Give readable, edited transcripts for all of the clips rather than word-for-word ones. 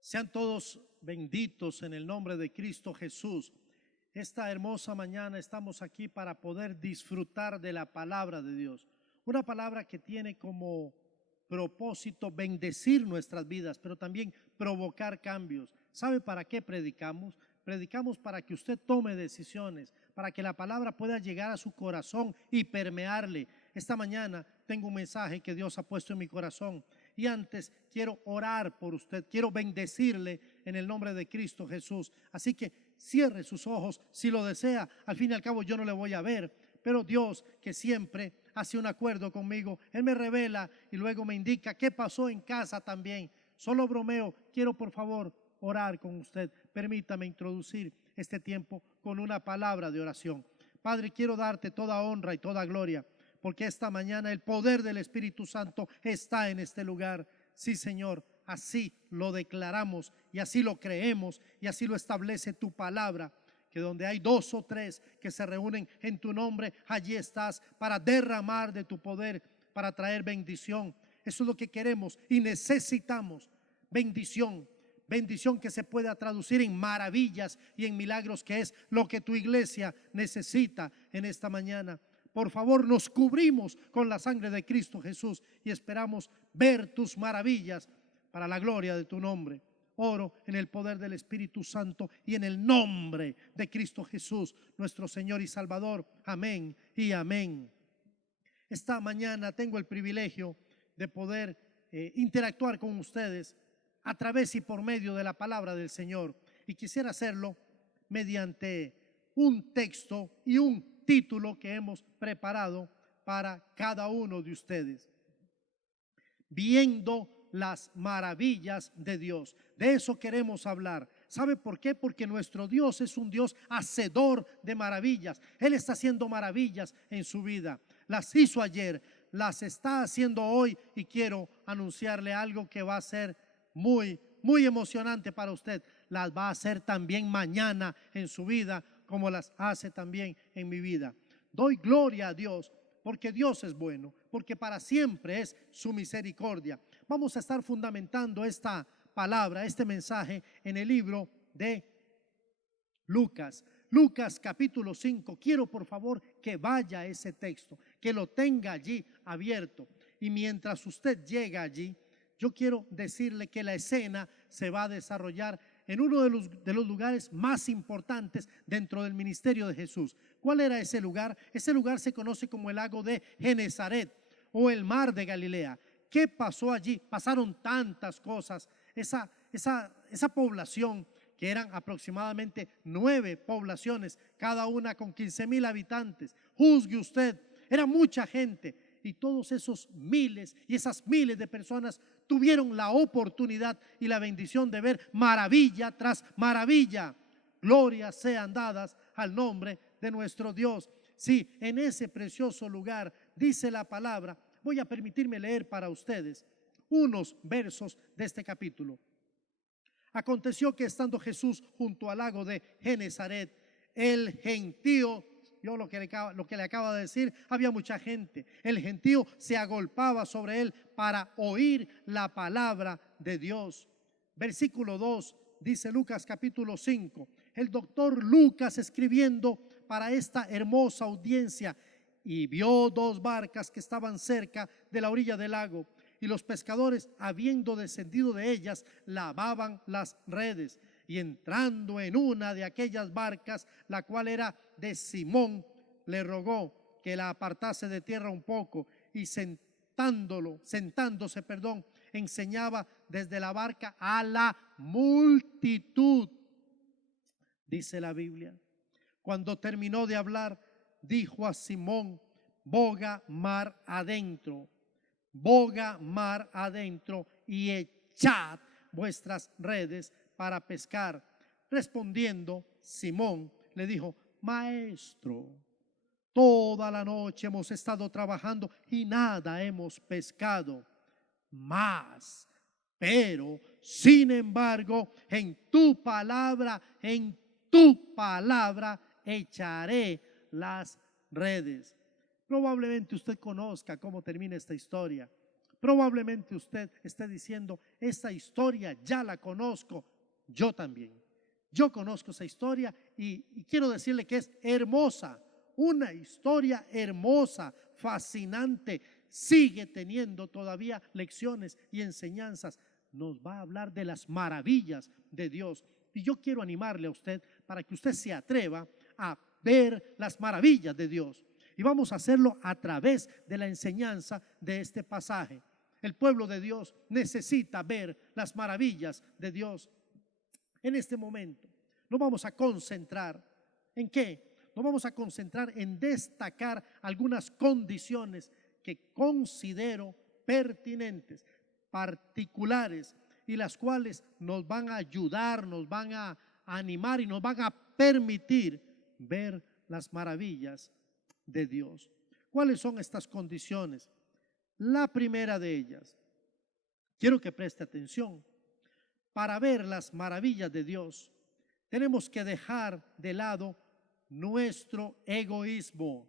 Sean todos benditos en el nombre de Cristo Jesús. Esta hermosa mañana estamos aquí para poder disfrutar de la palabra de Dios. Una palabra que tiene como propósito bendecir nuestras vidas, pero también provocar cambios. ¿Sabe para qué predicamos? Predicamos para que usted tome decisiones, para que la palabra pueda llegar a su corazón y permearle. Esta mañana tengo un mensaje que Dios ha puesto en mi corazón. Y antes quiero orar por usted, quiero bendecirle en el nombre de Cristo Jesús. Así que cierre sus ojos si lo desea. Al fin y al cabo yo no le voy a ver, pero Dios, que siempre hace un acuerdo conmigo, Él me revela y luego me indica qué pasó en casa también. Solo bromeo, quiero por favor orar con usted. Permítame introducir este tiempo con una palabra de oración. Padre, quiero darte toda honra y toda gloria, porque esta mañana el poder del Espíritu Santo está en este lugar. Sí, Señor, así lo declaramos y así lo creemos y así lo establece tu palabra, que donde hay dos o tres que se reúnen en tu nombre, allí estás para derramar de tu poder, para traer bendición. Eso es lo que queremos y necesitamos, bendición. Bendición que se pueda traducir en maravillas y en milagros, que es lo que tu iglesia necesita en esta mañana. Por favor, nos cubrimos con la sangre de Cristo Jesús y esperamos ver tus maravillas para la gloria de tu nombre. Oro en el poder del Espíritu Santo y en el nombre de Cristo Jesús, nuestro Señor y Salvador. Amén y amén. Esta mañana tengo el privilegio de poder interactuar con ustedes a través y por medio de la palabra del Señor. Y quisiera hacerlo mediante un texto y un título que hemos preparado para cada uno de ustedes. Viendo las maravillas de Dios. De eso queremos hablar. ¿Sabe por qué? Porque nuestro Dios es un Dios hacedor de maravillas. Él está haciendo maravillas en su vida. Las hizo ayer, las está haciendo hoy y quiero anunciarle algo que va a ser muy emocionante para usted. Las va a hacer también mañana en su vida, como las hace también en mi vida. Doy gloria a Dios porque Dios es bueno, porque para siempre es su misericordia. Vamos a estar fundamentando esta palabra, este mensaje en el libro de Lucas. Lucas capítulo 5. Quiero por favor que vaya a ese texto, que lo tenga allí abierto. Y mientras usted llega allí, yo quiero decirle que la escena se va a desarrollar en uno de los lugares más importantes dentro del ministerio de Jesús. ¿Cuál era ese lugar? Ese lugar se conoce como el lago de Genezaret o el mar de Galilea. ¿Qué pasó allí? Pasaron tantas cosas. Esa población, que eran aproximadamente 9 poblaciones, cada una con 15,000 habitantes. Juzgue usted, era mucha gente. Y todos esos miles y esas miles de personas tuvieron la oportunidad y la bendición de ver maravilla tras maravilla. Glorias sean dadas al nombre de nuestro Dios. Sí, en ese precioso lugar, dice la palabra, voy a permitirme leer para ustedes unos versos de este capítulo. Aconteció que estando Jesús junto al lago de Genezaret, el gentío, yo lo que le acabo de decir, había mucha gente. El gentío se agolpaba sobre él para oír la palabra de Dios. Versículo 2, dice Lucas capítulo 5. El doctor Lucas escribiendo para esta hermosa audiencia, y vio 2 barcas que estaban cerca de la orilla del lago, y los pescadores, habiendo descendido de ellas, lavaban las redes. Y entrando en una de aquellas barcas, la cual era de Simón, le rogó que la apartase de tierra un poco, y sentándose, enseñaba desde la barca a la multitud. Dice la Biblia, cuando terminó de hablar, dijo a Simón: boga mar adentro y echad vuestras redes para pescar. Respondiendo Simón le dijo: Maestro, toda la noche hemos estado trabajando y nada hemos pescado, pero sin embargo en tu palabra echaré las redes. Probablemente usted conozca cómo termina esta historia. Probablemente usted esté diciendo, esta historia ya la conozco. Yo también. Yo conozco esa historia y quiero decirle que es hermosa, una historia hermosa, fascinante. Sigue teniendo todavía lecciones y enseñanzas. Nos va a hablar de las maravillas de Dios. Y yo quiero animarle a usted para que usted se atreva a ver las maravillas de Dios. Y vamos a hacerlo a través de la enseñanza de este pasaje. El pueblo de Dios necesita ver las maravillas de Dios. En este momento nos vamos a concentrar ¿en qué? Nos vamos a concentrar en destacar algunas condiciones que considero pertinentes, particulares, y las cuales nos van a ayudar, nos van a animar y nos van a permitir ver las maravillas de Dios. ¿Cuáles son estas condiciones? La primera de ellas, quiero que preste atención. Para ver las maravillas de Dios, tenemos que dejar de lado nuestro egoísmo.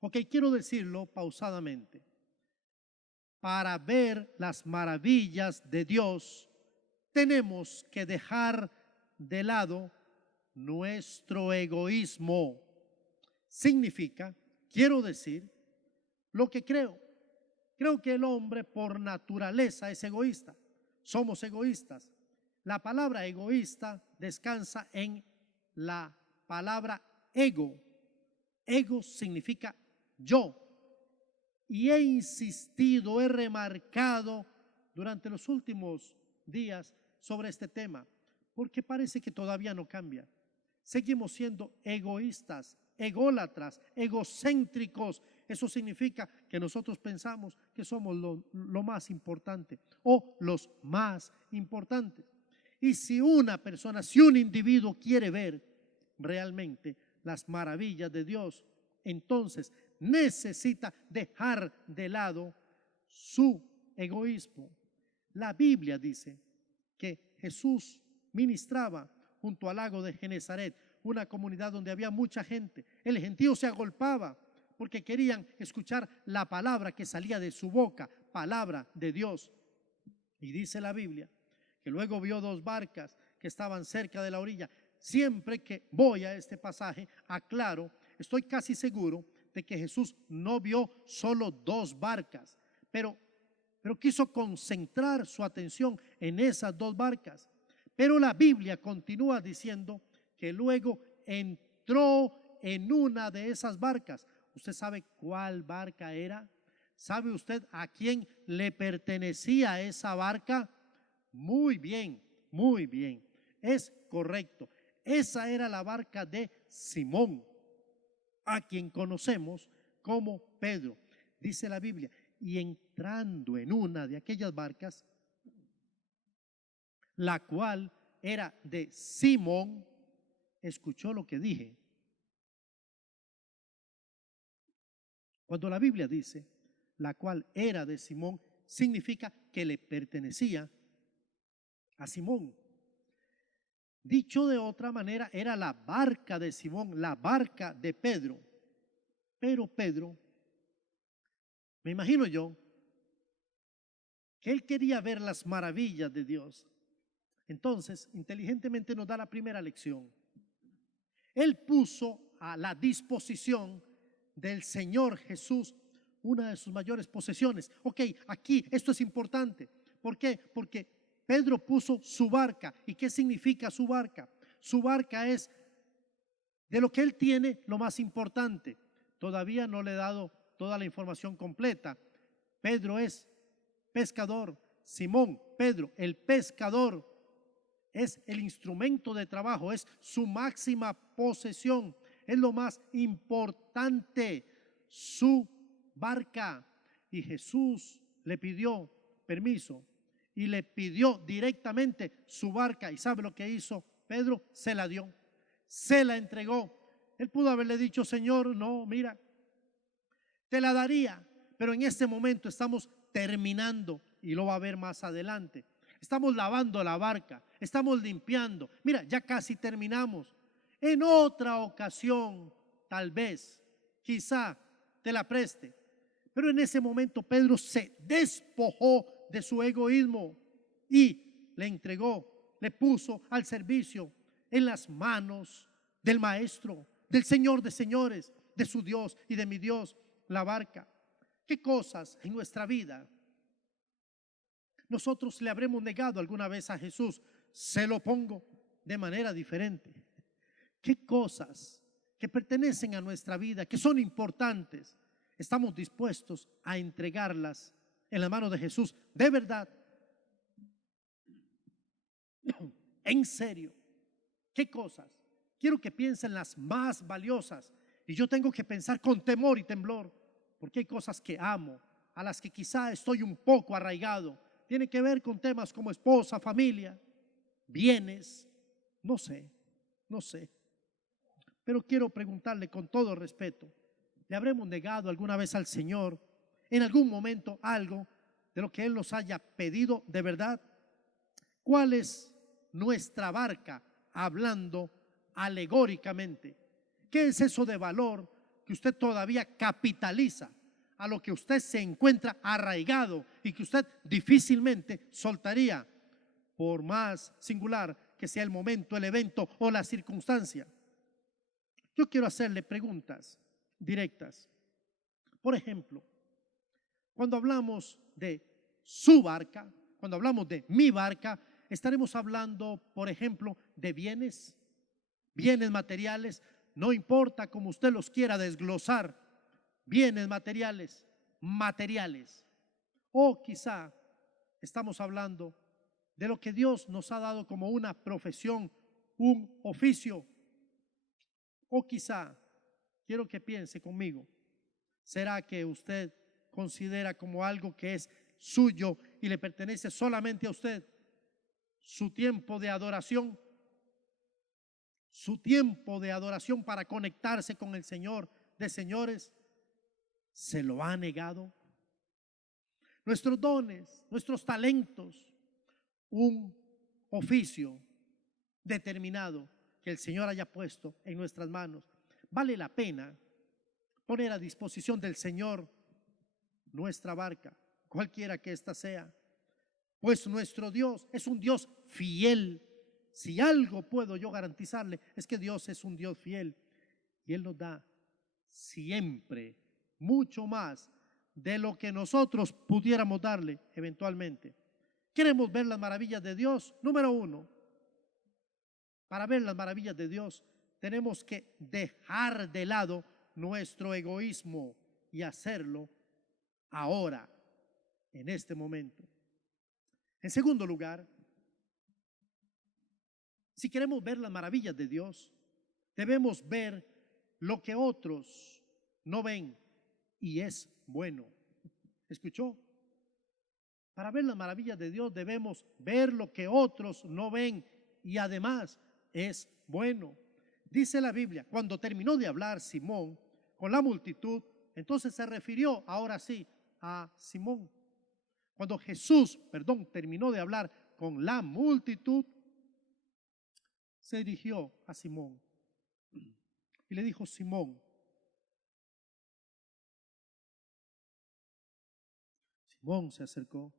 Ok, quiero decirlo pausadamente. Para ver las maravillas de Dios, tenemos que dejar de lado nuestro egoísmo. Significa, quiero decir, lo que creo. Creo que el hombre por naturaleza es egoísta. Somos egoístas. La palabra egoísta descansa en la palabra ego. Ego significa yo. Y he insistido, he remarcado durante los últimos días sobre este tema, porque parece que todavía no cambia. Seguimos siendo egoístas, ególatras, egocéntricos. Eso significa que nosotros pensamos que somos lo más importante o los más importantes. Y si una persona, si un individuo quiere ver realmente las maravillas de Dios, entonces necesita dejar de lado su egoísmo. La Biblia dice que Jesús ministraba junto al lago de Genezaret, una comunidad donde había mucha gente. El gentío se agolpaba porque querían escuchar la palabra que salía de su boca, palabra de Dios. Y dice la Biblia que luego vio dos barcas que estaban cerca de la orilla. Siempre que voy a este pasaje, aclaro, estoy casi seguro de que Jesús no vio solo dos barcas, pero quiso concentrar su atención en esas dos barcas. Pero la Biblia continúa diciendo que luego entró en una de esas barcas. ¿Usted sabe cuál barca era? ¿Sabe usted a quién le pertenecía esa barca? Muy bien, muy bien. Es correcto. Esa era la barca de Simón, a quien conocemos como Pedro. Dice la Biblia, y entrando en una de aquellas barcas, la cual era de Simón, escuchó lo que dije. Cuando la Biblia dice, la cual era de Simón, significa que le pertenecía a Simón. Dicho de otra manera, era la barca de Simón, la barca de Pedro. Pero Pedro, me imagino yo, que él quería ver las maravillas de Dios. Entonces, inteligentemente nos da la primera lección. Él puso a la disposición del Señor Jesús una de sus mayores posesiones. Ok, aquí esto es importante. ¿Por qué? Porque Pedro puso su barca. ¿Y qué significa su barca? Su barca es de lo que él tiene lo más importante. Todavía no le he dado toda la información completa. Pedro es pescador. Simón, Pedro, el pescador, es el instrumento de trabajo, es su máxima posesión, es lo más importante, su barca. Y Jesús le pidió permiso y le pidió directamente su barca. ¿Y sabe lo que hizo Pedro? Se la dio, se la entregó. Él pudo haberle dicho, Señor, no, mira, te la daría, pero en este momento estamos terminando, y lo va a ver más adelante. Estamos lavando la barca, estamos limpiando. Mira, ya casi terminamos. En otra ocasión, tal vez, quizá te la preste. Pero en ese momento Pedro se despojó de su egoísmo y le entregó, le puso al servicio en las manos del Maestro, del Señor de señores, de su Dios y de mi Dios, la barca. ¿Qué cosas en nuestra vida nosotros le habremos negado alguna vez a Jesús? Se lo pongo de manera diferente. ¿Qué cosas que pertenecen a nuestra vida, que son importantes, estamos dispuestos a entregarlas en la mano de Jesús? De verdad, en serio, ¿qué cosas? Quiero que piensen las más valiosas, y yo tengo que pensar con temor y temblor, porque hay cosas que amo, a las que quizá estoy un poco arraigado. Tiene que ver con temas como esposa, familia, bienes, no sé. Pero quiero preguntarle con todo respeto, ¿le habremos negado alguna vez al Señor en algún momento algo de lo que Él nos haya pedido de verdad? ¿Cuál es nuestra barca hablando alegóricamente? ¿Qué es eso de valor que usted todavía capitaliza, a lo que usted se encuentra arraigado y que usted difícilmente soltaría, por más singular que sea el momento, el evento o la circunstancia? Yo quiero hacerle preguntas directas. Por ejemplo, cuando hablamos de su barca, cuando hablamos de mi barca, estaremos hablando, por ejemplo, de bienes, bienes materiales, no importa cómo usted los quiera desglosar, bienes materiales, o quizá estamos hablando de lo que Dios nos ha dado como una profesión, un oficio, o quizá, quiero que piense conmigo, ¿será que usted considera como algo que es suyo y le pertenece solamente a usted su tiempo de adoración? Su tiempo de adoración para conectarse con el Señor de señores, ¿se lo ha negado? Nuestros dones, nuestros talentos, un oficio determinado que el Señor haya puesto en nuestras manos, vale la pena poner a disposición del Señor nuestra barca, cualquiera que ésta sea, pues nuestro Dios es un Dios fiel. Si algo puedo yo garantizarle, es que Dios es un Dios fiel y Él nos da siempre mucho más de lo que nosotros pudiéramos darle eventualmente. ¿Queremos ver las maravillas de Dios? Número uno, para ver las maravillas de Dios tenemos que dejar de lado nuestro egoísmo y hacerlo ahora, en este momento. En segundo lugar, si queremos ver las maravillas de Dios, debemos ver lo que otros no ven y es bueno. ¿Escuchó? Para ver las maravillas de Dios debemos ver lo que otros no ven y además es bueno. Dice la Biblia, cuando terminó de hablar Simón con la multitud, entonces se refirió ahora sí a Simón. Cuando Jesús, terminó de hablar con la multitud, se dirigió a Simón y le dijo: Simón, Simón se acercó,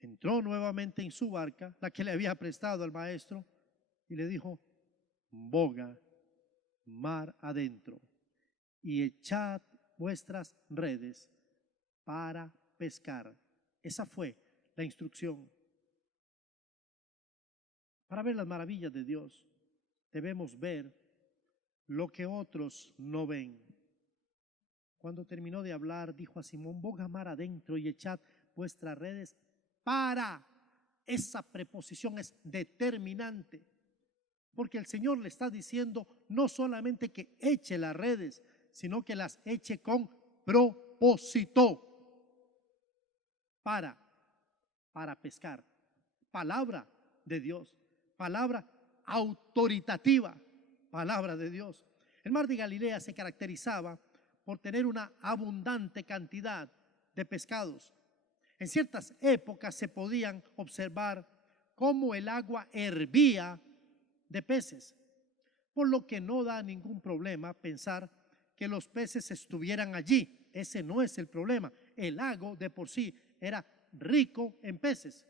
entró nuevamente en su barca, la que le había prestado al maestro, y le dijo: boga mar adentro y echad vuestras redes para pescar. Esa fue la instrucción. Para ver las maravillas de Dios debemos ver lo que otros no ven. Cuando terminó de hablar, dijo a Simón: boga mar adentro y echad vuestras redes para. Esa preposición es determinante, porque el Señor le está diciendo no solamente que eche las redes, sino que las eche con propósito para pescar. Palabra de Dios, palabra autoritativa, palabra de Dios. El mar de Galilea se caracterizaba por tener una abundante cantidad de pescados. En ciertas épocas se podían observar cómo el agua hervía de peces, por lo que no da ningún problema pensar que los peces estuvieran allí ese no es el problema. El lago de por sí era rico en peces.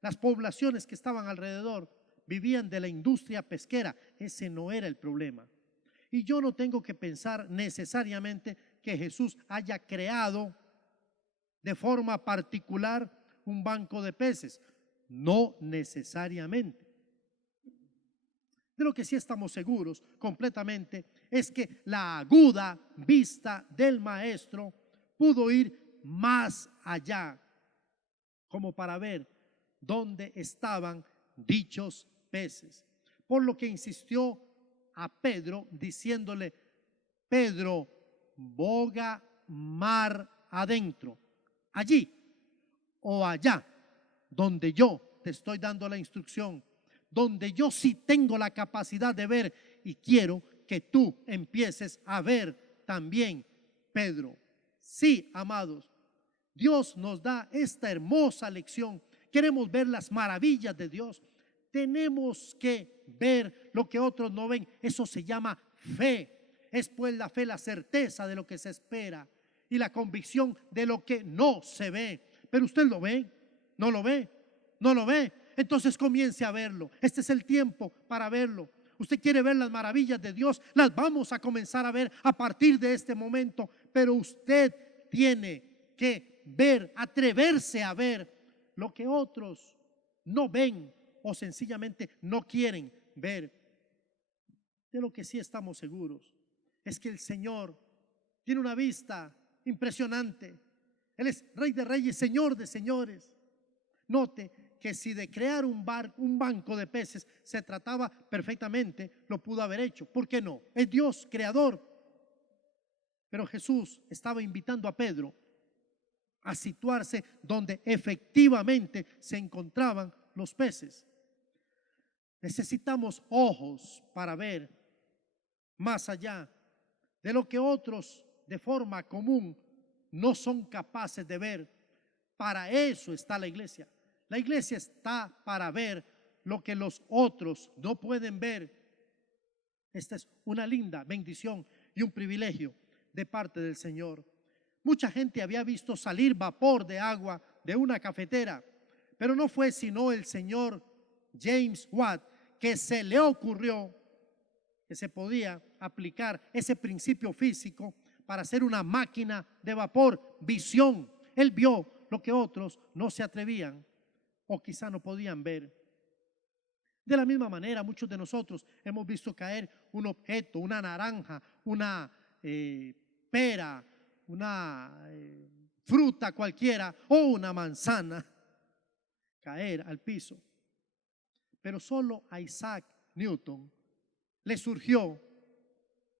Las poblaciones que estaban alrededor vivían de la industria pesquera. Ese no era el problema. Y yo no tengo que pensar necesariamente que Jesús haya creado de forma particular un banco de peces. No necesariamente. De lo que sí estamos seguros completamente es que la aguda vista del maestro pudo ir más allá, como para ver dónde estaban dichos peces. Por lo que insistió a Pedro diciéndole: Pedro, boga mar adentro, allí o allá, donde yo te estoy dando la instrucción, donde yo sí tengo la capacidad de ver, y quiero que tú empieces a ver también, Pedro. Sí, amados, Dios nos da esta hermosa lección. Queremos ver las maravillas de Dios. Tenemos que ver lo que otros no ven. Eso se llama fe. Es pues la fe, la certeza de lo que se espera y la convicción de lo que no se ve. Pero usted lo ve, no lo ve, no lo ve. Entonces comience a verlo. Este es el tiempo para verlo. Usted quiere ver las maravillas de Dios, las vamos a comenzar a ver a partir de este momento. Pero usted tiene que ver, atreverse a ver lo que otros no ven o sencillamente no quieren ver. De lo que sí estamos seguros es que el Señor tiene una vista impresionante. Él es Rey de Reyes, Señor de Señores. Note que si de crear un banco de peces se trataba, perfectamente lo pudo haber hecho. ¿Por qué no? Es Dios creador. Pero Jesús estaba invitando a Pedro a situarse donde efectivamente se encontraban los peces. Necesitamos ojos para ver más allá de lo que otros de forma común no son capaces de ver. Para eso está la iglesia. La iglesia está para ver lo que los otros no pueden ver. Esta es una linda bendición y un privilegio de parte del Señor. Mucha gente había visto salir vapor de agua de una cafetera, pero no fue sino el señor James Watt que se le ocurrió que se podía aplicar ese principio físico para hacer una máquina de vapor. Visión. Él vio lo que otros no se atrevían o quizá no podían ver. De la misma manera, muchos de nosotros hemos visto caer un objeto, una naranja, una pera, una fruta cualquiera o una manzana caer al piso. Pero solo a Isaac Newton le surgió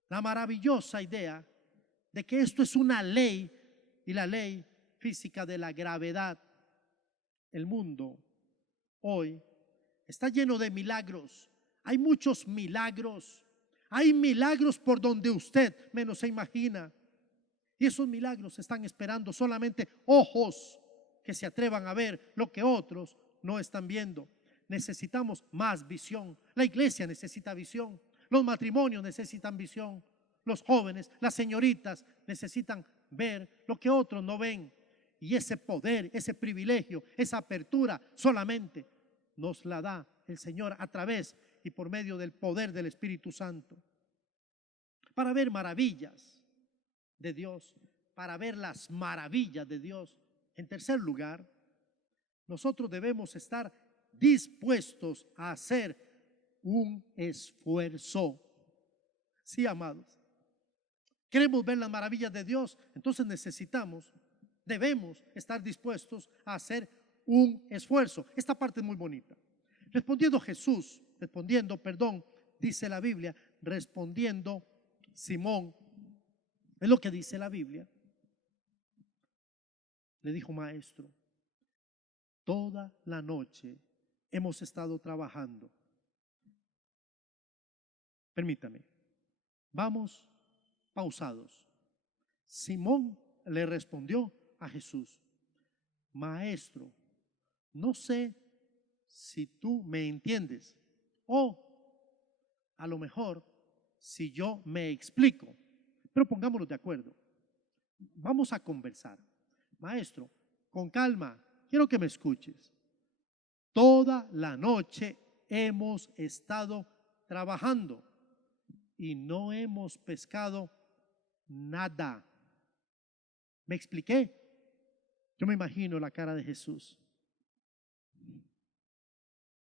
la maravillosa idea de que esto es una ley, y la ley física de la gravedad. El mundo hoy está lleno de milagros. Hay muchos milagros. Hay milagros por donde usted menos se imagina. Y esos milagros están esperando solamente ojos que se atrevan a ver lo que otros no están viendo. Necesitamos más visión. La iglesia necesita visión. Los matrimonios necesitan visión. Los jóvenes, las señoritas necesitan ver lo que otros no ven. Y ese poder, ese privilegio, esa apertura solamente nos la da el Señor a través y por medio del poder del Espíritu Santo. Para ver maravillas de Dios, para ver las maravillas de Dios. En tercer lugar, nosotros debemos estar dispuestos a hacer un esfuerzo. Sí, amados. Queremos ver las maravillas de Dios, entonces debemos estar dispuestos a hacer un esfuerzo. Esta parte es muy bonita. Dice la Biblia, respondiendo Simón, es lo que dice la Biblia, le dijo: maestro, toda la noche hemos estado trabajando. Permítame, vamos pausados. Simón le respondió a Jesús: maestro, no sé si tú me entiendes o a lo mejor si yo me explico, pero pongámonos de acuerdo. Vamos a conversar. Maestro, con calma, quiero que me escuches. Toda la noche hemos estado trabajando y no hemos pescado nada. ¿Me expliqué? Yo me imagino la cara de Jesús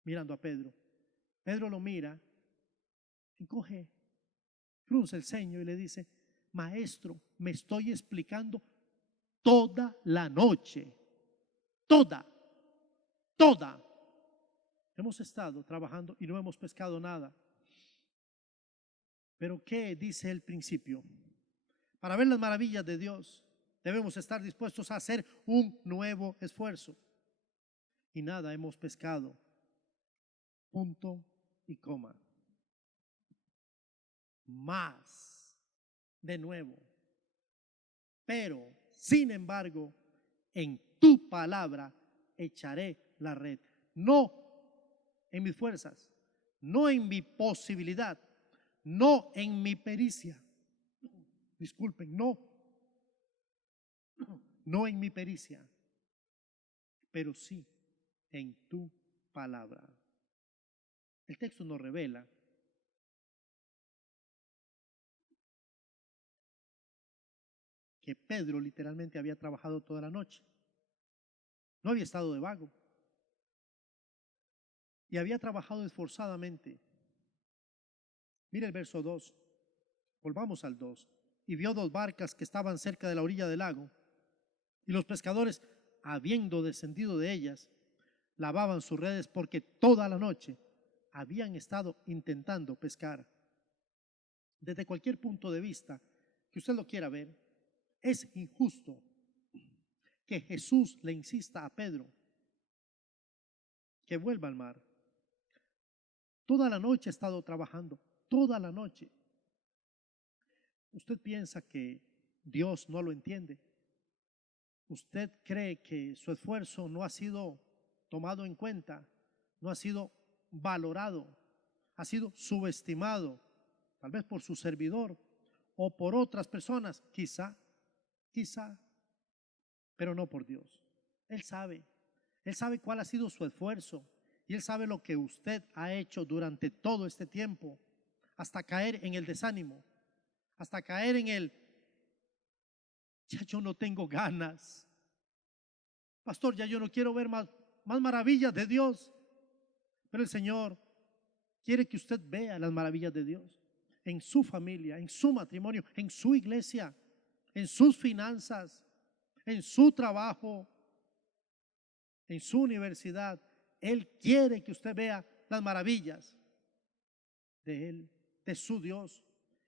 mirando a Pedro. Pedro lo mira, encoge, frunce el ceño y le dice: Maestro, me estoy explicando toda la noche, toda. Hemos estado trabajando y no hemos pescado nada. Pero ¿qué dice el principio? Para ver las maravillas de Dios, debemos estar dispuestos a hacer un nuevo esfuerzo. Y nada hemos pescado. Punto y coma. Más, de nuevo. Pero, sin embargo, en tu palabra echaré la red. No en mis fuerzas, no en mi posibilidad, no en mi pericia. Disculpen, no en mi pericia, pero sí en tu palabra. El texto nos revela que Pedro literalmente había trabajado toda la noche. No había estado de vago. Y había trabajado esforzadamente. Mira el verso 2. Volvamos al 2. Y vio dos barcas que estaban cerca de la orilla del lago. Y los pescadores, habiendo descendido de ellas, lavaban sus redes porque toda la noche habían estado intentando pescar. Desde cualquier punto de vista que usted lo quiera ver, es injusto que Jesús le insista a Pedro que vuelva al mar. Toda la noche ha estado trabajando, toda la noche. ¿Usted piensa que Dios no lo entiende? ¿Usted cree que su esfuerzo no ha sido tomado en cuenta, no ha sido valorado, ha sido subestimado, tal vez por su servidor o por otras personas? Quizá, pero no por Dios. Él sabe cuál ha sido su esfuerzo y Él sabe lo que usted ha hecho durante todo este tiempo, hasta caer en el desánimo, hasta caer en el: ya yo no tengo ganas. Pastor, ya yo no quiero ver más maravillas de Dios. Pero el Señor quiere que usted vea las maravillas de Dios en su familia, en su matrimonio, en su iglesia, en sus finanzas, en su trabajo, en su universidad. Él quiere que usted vea las maravillas de Él, de su Dios,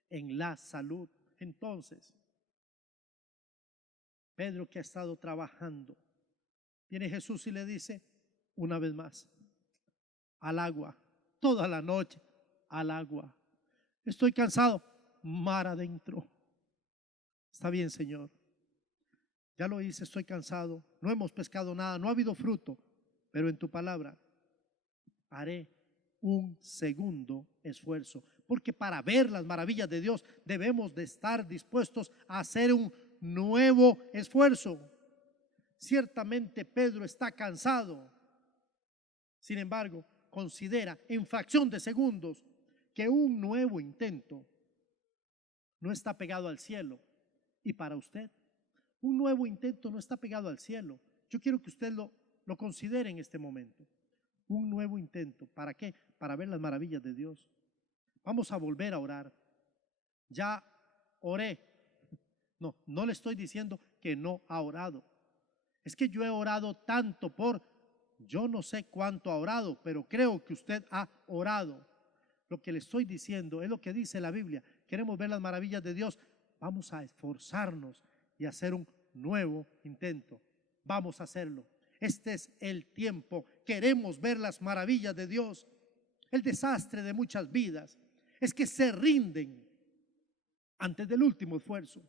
en la salud. Entonces, Pedro, que ha estado trabajando, viene Jesús y le dice una vez más: al agua, toda la noche, al agua. Estoy cansado, mar adentro. Está bien, Señor. Ya lo hice, estoy cansado, no hemos pescado nada, no ha habido fruto, pero en tu palabra haré un segundo esfuerzo, porque para ver las maravillas de Dios debemos de estar dispuestos a hacer un nuevo esfuerzo. Ciertamente Pedro está cansado, sin embargo, considera en fracción de segundos que un nuevo intento no está pegado al cielo. Y para usted, un nuevo intento no está pegado al cielo. Yo quiero que usted lo considere en este momento. Un nuevo intento. ¿Para qué? Para ver las maravillas de Dios. Vamos a volver a orar. Ya oré. No le estoy diciendo que no ha orado. Es que yo he orado tanto yo no sé cuánto ha orado, pero creo que usted ha orado. Lo que le estoy diciendo es lo que dice la Biblia. Queremos ver las maravillas de Dios. Vamos a esforzarnos y hacer un nuevo intento. Vamos a hacerlo. Este es el tiempo. Queremos ver las maravillas de Dios. El desastre de muchas vidas es que se rinden antes del último esfuerzo,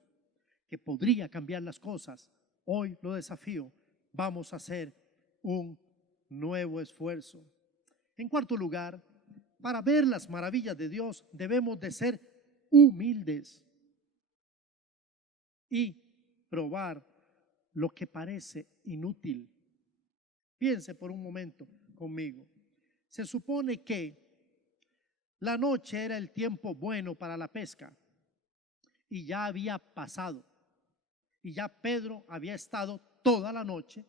que podría cambiar las cosas. Hoy lo desafío. Vamos a hacer un nuevo esfuerzo. En cuarto lugar, para ver las maravillas de Dios debemos de ser humildes y probar lo que parece inútil. Piense por un momento conmigo. Se supone que la noche era el tiempo bueno para la pesca y ya había pasado. Y ya Pedro había estado toda la noche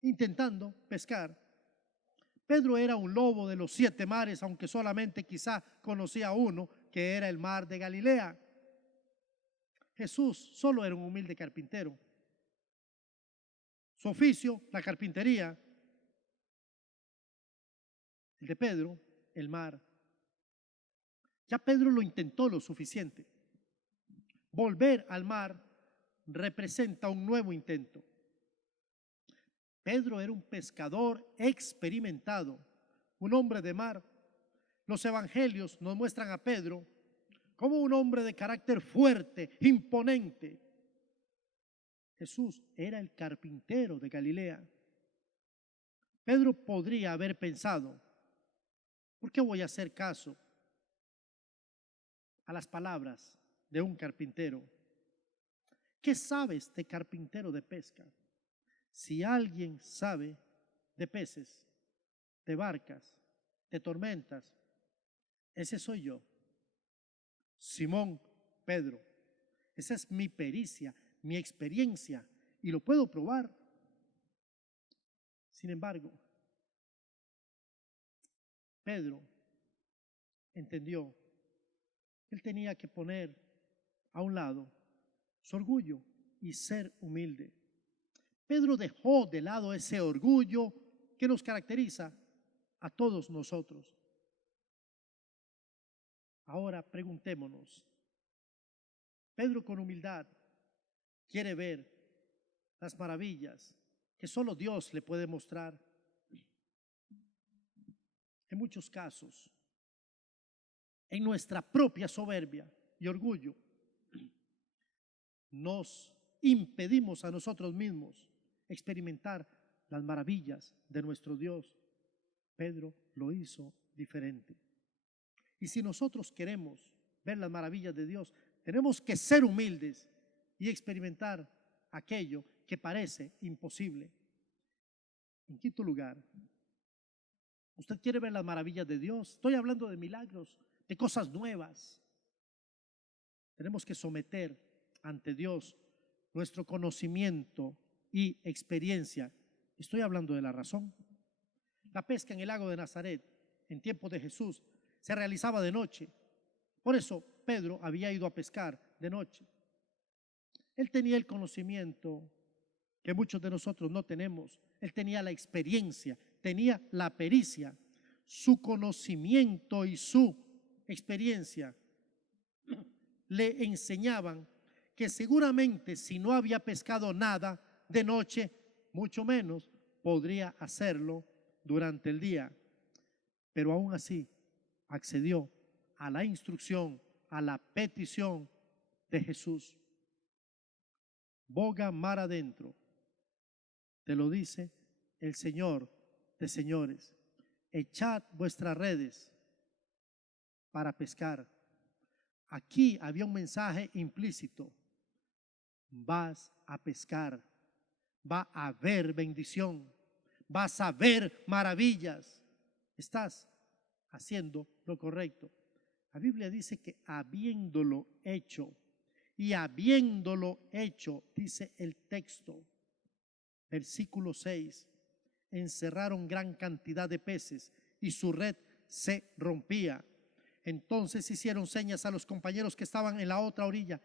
intentando pescar. Pedro era un lobo de los 7 mares, aunque solamente quizá conocía uno, que era el mar de Galilea. Jesús solo era un humilde carpintero. Su oficio, la carpintería. El de Pedro, el mar. Ya Pedro lo intentó lo suficiente. Volver al mar representa un nuevo intento. Pedro era un pescador experimentado, un hombre de mar. Los evangelios nos muestran a Pedro como un hombre de carácter fuerte, imponente. Jesús era el carpintero de Galilea. Pedro podría haber pensado, ¿por qué voy a hacer caso a las palabras de un carpintero? ¿Qué sabe este carpintero de pesca? Si alguien sabe de peces, de barcas, de tormentas, ese soy yo, Simón Pedro. Esa es mi pericia, mi experiencia, y lo puedo probar. Sin embargo, Pedro entendió que él tenía que poner a un lado su orgullo y ser humilde. Pedro dejó de lado ese orgullo que nos caracteriza a todos nosotros. Ahora preguntémonos, Pedro con humildad quiere ver las maravillas que solo Dios le puede mostrar. En muchos casos, en nuestra propia soberbia y orgullo, nos impedimos a nosotros mismos experimentar las maravillas de nuestro Dios. Pedro lo hizo diferente. Y si nosotros queremos ver las maravillas de Dios, tenemos que ser humildes y experimentar aquello que parece imposible. En quinto lugar, ¿usted quiere ver las maravillas de Dios? Estoy hablando de milagros, de cosas nuevas. Tenemos que someter ante Dios nuestro conocimiento y experiencia. Estoy hablando de la razón. La pesca en el lago de Nazaret, en tiempos de Jesús, se realizaba de noche. Por eso Pedro había ido a pescar de noche. Él tenía el conocimiento que muchos de nosotros no tenemos. Él tenía la experiencia, tenía la pericia. Su conocimiento y su experiencia le enseñaban que seguramente si no había pescado nada de noche, mucho menos podría hacerlo durante el día. Pero aún así accedió a la instrucción, a la petición de Jesús. Boga mar adentro, te lo dice el Señor de señores. Echad vuestras redes para pescar. Aquí había un mensaje implícito. Vas a pescar, va a haber bendición, vas a ver maravillas. Estás haciendo lo correcto. La Biblia dice que habiéndolo hecho, y habiéndolo hecho, dice el texto, versículo 6, encerraron gran cantidad de peces y su red se rompía. Entonces hicieron señas a los compañeros que estaban en la otra orilla,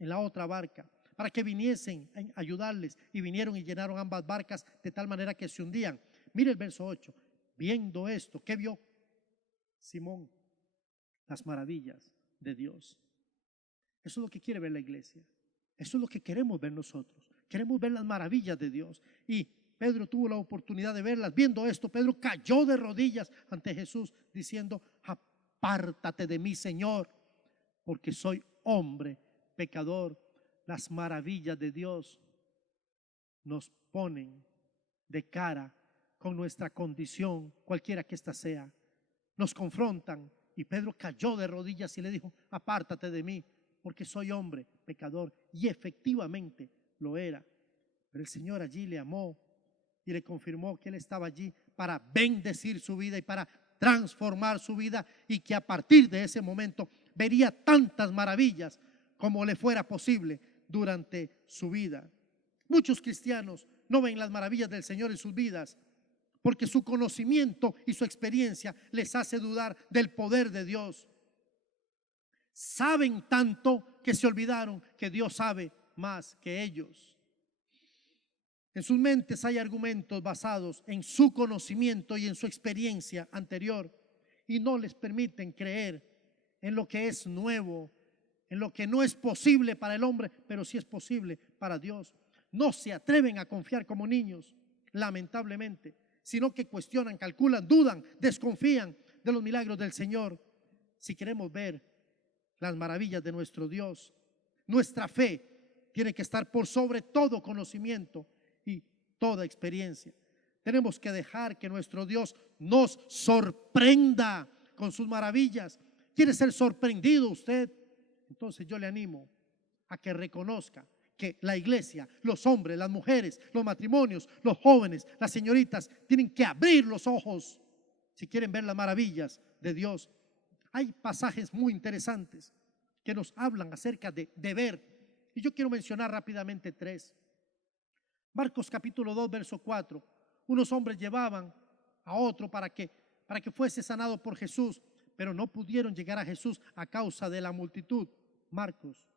en la otra barca, para que viniesen a ayudarles, y vinieron y llenaron ambas barcas de tal manera que se hundían. Mire el verso 8. Viendo esto, ¿qué vio Simón? Las maravillas de Dios. Eso es lo que quiere ver la iglesia. Eso es lo que queremos ver nosotros. Queremos ver las maravillas de Dios. Y Pedro tuvo la oportunidad de verlas. Viendo esto, Pedro cayó de rodillas ante Jesús diciendo: apártate de mí, Señor, porque soy hombre pecador. Las maravillas de Dios nos ponen de cara con nuestra condición, cualquiera que ésta sea. Nos confrontan, y Pedro cayó de rodillas y le dijo: apártate de mí, porque soy hombre, pecador, y efectivamente lo era. Pero el Señor allí le amó y le confirmó que Él estaba allí para bendecir su vida y para transformar su vida, y que a partir de ese momento vería tantas maravillas como le fuera posible durante su vida. Muchos cristianos no ven las maravillas del Señor en sus vidas porque su conocimiento y su experiencia les hace dudar del poder de Dios. Saben tanto que se olvidaron que Dios sabe más que ellos. En sus mentes hay argumentos basados en su conocimiento y en su experiencia anterior, y no les permiten creer en lo que es nuevo, en lo que no es posible para el hombre, pero sí es posible para Dios. No se atreven a confiar como niños, lamentablemente, sino que cuestionan, calculan, dudan, desconfían de los milagros del Señor. Si queremos ver las maravillas de nuestro Dios, nuestra fe tiene que estar por sobre todo conocimiento y toda experiencia. Tenemos que dejar que nuestro Dios nos sorprenda con sus maravillas. ¿Quiere ser sorprendido usted? Entonces yo le animo a que reconozca que la iglesia, los hombres, las mujeres, los matrimonios, los jóvenes, las señoritas, tienen que abrir los ojos si quieren ver las maravillas de Dios. Hay pasajes muy interesantes que nos hablan acerca de ver, y yo quiero mencionar rápidamente tres. Marcos capítulo 2, verso 4. Unos hombres llevaban a otro para que fuese sanado por Jesús, pero no pudieron llegar a Jesús a causa de la multitud. Marcos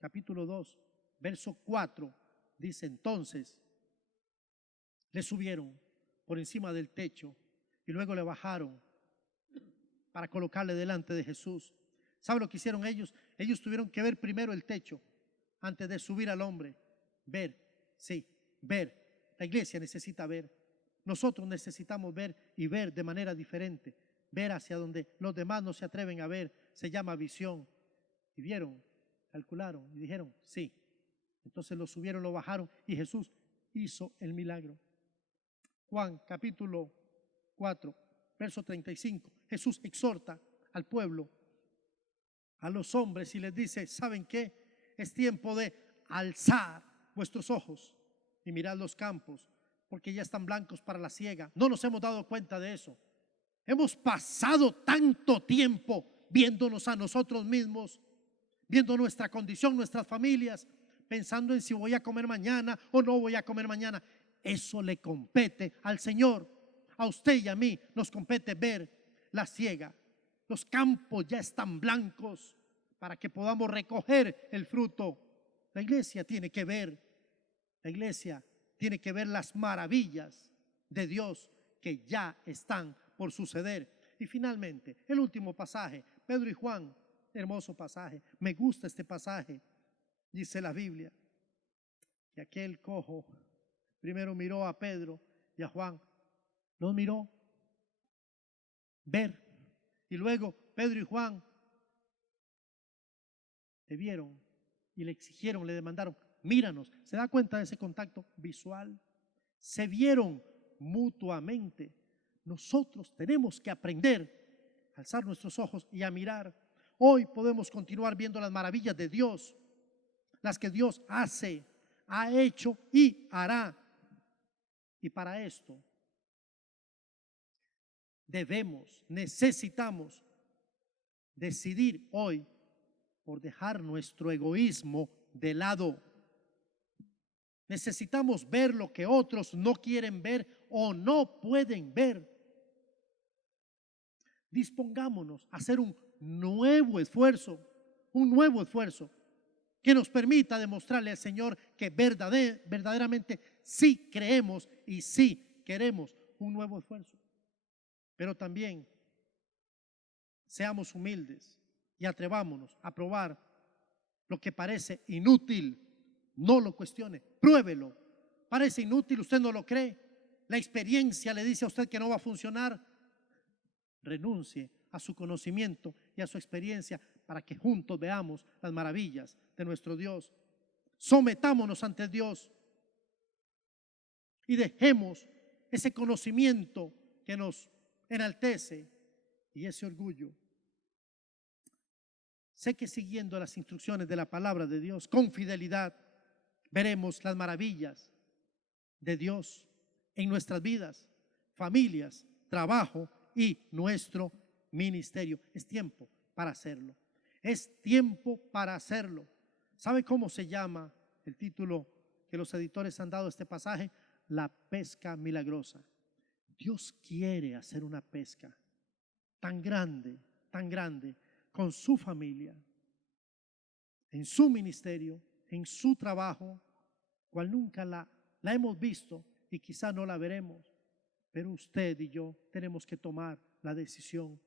capítulo 2, verso 4 dice: entonces le subieron por encima del techo y luego le bajaron para colocarle delante de Jesús. ¿Sabe lo que hicieron ellos? Ellos tuvieron que ver primero el techo antes de subir al hombre. Ver, sí, ver. La iglesia necesita ver. Nosotros necesitamos ver, y ver de manera diferente. Ver hacia donde los demás no se atreven a ver. Se llama visión. Y vieron, calcularon y dijeron sí. Entonces lo subieron, lo bajaron y Jesús hizo el milagro. Juan capítulo 4, verso 35. Jesús exhorta al pueblo, a los hombres, y les dice: ¿saben qué? Es tiempo de alzar vuestros ojos y mirad los campos, porque ya están blancos para la siega. No nos hemos dado cuenta de eso. Hemos pasado tanto tiempo viéndonos a nosotros mismos, viendo nuestra condición, nuestras familias, pensando en si voy a comer mañana o no voy a comer mañana. Eso le compete al Señor. A usted y a mí nos compete ver la siega. Los campos ya están blancos para que podamos recoger el fruto. La iglesia tiene que ver, la iglesia tiene que ver las maravillas de Dios que ya están por suceder. Y finalmente, el último pasaje, Pedro y Juan. Hermoso pasaje, me gusta este pasaje. Dice la Biblia que aquel cojo primero miró a Pedro y a Juan, los miró ver, y luego Pedro y Juan le vieron y le exigieron, le demandaron: míranos. ¿Se da cuenta de ese contacto visual? Se vieron mutuamente. Nosotros tenemos que aprender a alzar nuestros ojos y a mirar. Hoy podemos continuar viendo las maravillas de Dios, las que Dios hace, ha hecho y hará. Y para esto necesitamos decidir hoy por dejar nuestro egoísmo de lado. Necesitamos ver lo que otros no quieren ver o no pueden ver. Dispongámonos a hacer un nuevo esfuerzo que nos permita demostrarle al Señor que verdaderamente sí creemos y sí queremos un nuevo esfuerzo. Pero también seamos humildes y atrevámonos a probar lo que parece inútil. No lo cuestione, pruébelo. Parece inútil, usted no lo cree, la experiencia le dice a usted que no va a funcionar. Renuncie a su conocimiento y a su experiencia para que juntos veamos las maravillas de nuestro Dios. Sometámonos ante Dios y dejemos ese conocimiento que nos enaltece y ese orgullo. sé que siguiendo las instrucciones de la palabra de Dios, con fidelidad, veremos las maravillas de Dios en nuestras vidas, familias, trabajo y nuestro ministerio. Es tiempo para hacerlo. Es tiempo para hacerlo. ¿Sabe cómo se llama el título que los editores han dado a este pasaje? La pesca milagrosa. Dios quiere hacer una pesca tan grande, con su familia, en su ministerio, en su trabajo, cual nunca la hemos visto y quizá no la veremos, pero usted y yo tenemos que tomar la decisión.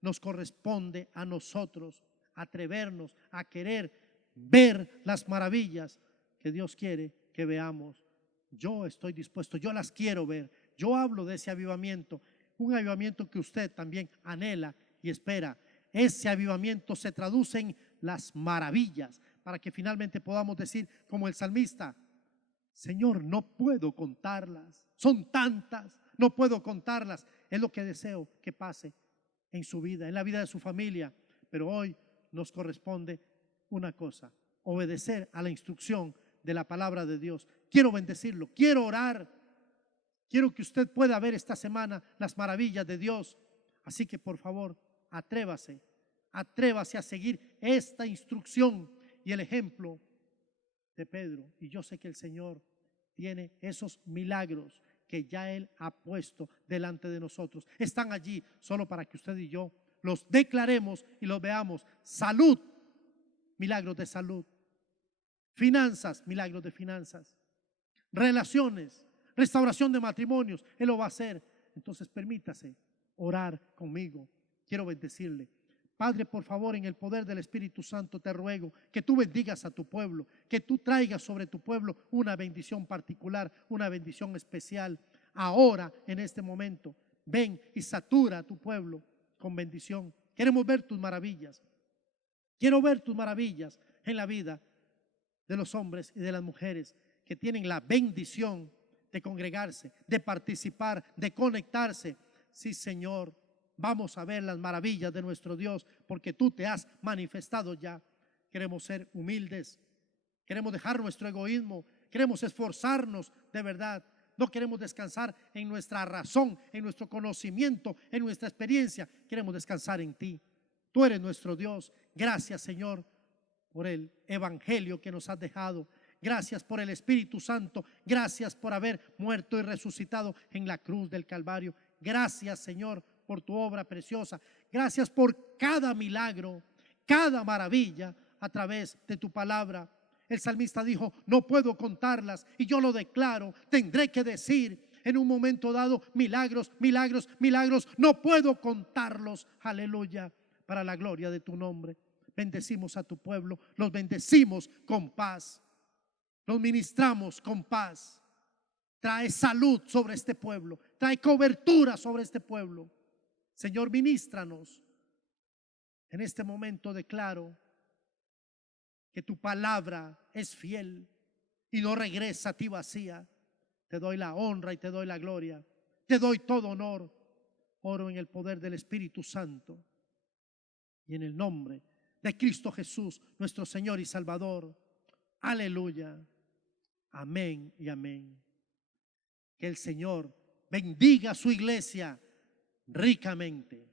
Nos corresponde a nosotros atrevernos a querer ver las maravillas que Dios quiere que veamos. Yo estoy dispuesto, yo las quiero ver. Yo hablo de ese avivamiento, un avivamiento que usted también anhela y espera. Ese avivamiento se traduce en las maravillas, para que finalmente podamos decir como el salmista: Señor, no puedo contarlas, son tantas, no puedo contarlas. Es lo que deseo que pase en su vida, en la vida de su familia. Pero hoy nos corresponde una cosa: obedecer a la instrucción de la palabra de Dios. Quiero bendecirlo, quiero orar, quiero que usted pueda ver esta semana las maravillas de Dios. Así que por favor, atrévase a seguir esta instrucción y el ejemplo de Pedro. Y yo sé que el Señor tiene esos milagros que ya Él ha puesto delante de nosotros. Están allí solo para que usted y yo los declaremos y los veamos. Salud, milagros de salud. Finanzas, milagros de finanzas. Relaciones, restauración de matrimonios, Él lo va a hacer. Entonces permítase orar conmigo. Quiero bendecirle. Padre, por favor, en el poder del Espíritu Santo te ruego que tú bendigas a tu pueblo, que tú traigas sobre tu pueblo una bendición particular, una bendición especial. Ahora, en este momento, ven y satura a tu pueblo con bendición. Queremos ver tus maravillas. Quiero ver tus maravillas en la vida de los hombres y de las mujeres que tienen la bendición de congregarse, de participar, de conectarse. Sí, Señor, vamos a ver las maravillas de nuestro Dios, porque tú te has manifestado ya. Queremos ser humildes, queremos dejar nuestro egoísmo, queremos esforzarnos de verdad. No queremos descansar en nuestra razón, en nuestro conocimiento, en nuestra experiencia. Queremos descansar en ti. Tú eres nuestro Dios. Gracias, Señor, por el evangelio que nos has dejado. Gracias por el Espíritu Santo. Gracias por haber muerto y resucitado en la cruz del Calvario. Gracias, Señor, por tu obra preciosa. Gracias por cada milagro, cada maravilla a través de tu palabra. El salmista dijo: no puedo contarlas, y yo lo declaro. Tendré que decir en un momento dado: milagros, milagros, milagros. No puedo contarlos. Aleluya, para la gloria de tu nombre. Bendecimos a tu pueblo, los bendecimos con paz, los ministramos con paz. Trae salud sobre este pueblo, trae cobertura sobre este pueblo. Señor, ministranos. En este momento declaro que tu palabra es fiel y no regresa a ti vacía. Te doy la honra y te doy la gloria, te doy todo honor. Oro en el poder del Espíritu Santo y en el nombre de Cristo Jesús, nuestro Señor y Salvador. Aleluya. Amén y amén. Que el Señor bendiga a su iglesia ricamente.